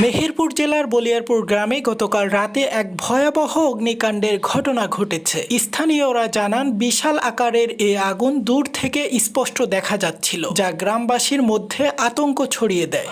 মেহেরপুর জেলার বলিয়ারপুর গ্রামে গতকাল রাতে এক ভয়াবহ অগ্নিকাণ্ডের ঘটনা ঘটেছে। স্থানীয়রা জানান, বিশাল আকারের এ আগুন দূর থেকে স্পষ্ট দেখা যাচ্ছিল, যা গ্রামবাসীর মধ্যে আতঙ্ক ছড়িয়ে দেয়।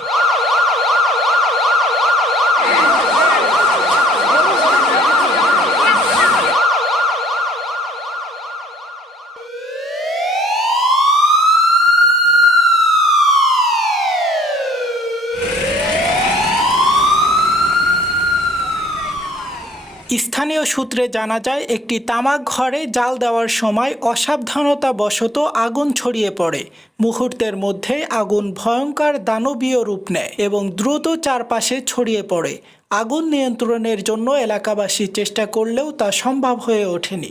স্থানীয় সূত্রে জানা যায়, একটি তামাক ঘরে জাল দেওয়ার সময় অসাবধানতা বশত আগুন ছড়িয়ে পড়ে। মুহূর্তের মধ্যে আগুন ভয়ঙ্কর দানবীয় রূপ নেয় এবং দ্রুত চারপাশে ছড়িয়ে পড়ে। আগুন নিয়ন্ত্রণের জন্য এলাকাবাসী চেষ্টা করলেও তা সম্ভব হয়ে ওঠেনি।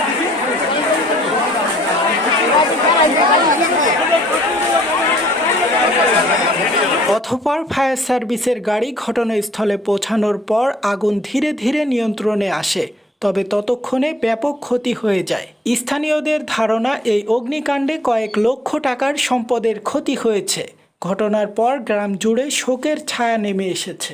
অথপর ফায়ার সার্ভিসের গাড়ি ঘটনাস্থলে পৌঁছানোর পর আগুন ধীরে ধীরে নিয়ন্ত্রণে আসে, তবে ততক্ষণে ব্যাপক ক্ষতি হয়ে যায়। স্থানীয়দের ধারণা, এই অগ্নিকাণ্ডে কয়েক লক্ষ টাকার সম্পদের ক্ষতি হয়েছে। ঘটনার পর গ্রাম জুড়ে শোকের ছায়া নেমে এসেছে।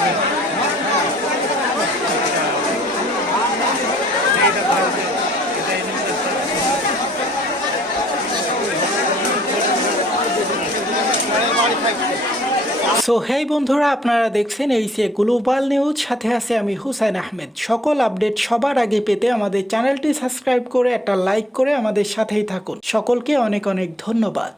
সো হেই বন্ধুরা, আপনারা দেখছেন এই সে গ্লোবাল নিউজ সাথে আছে আমি হুসাইন আহমেদ। সকল আপডেট সবার আগে পেতে আমাদের চ্যানেলটি সাবস্ক্রাইব করে একটা লাইক করে আমাদের সাথেই থাকুন। সকলকে অনেক অনেক ধন্যবাদ।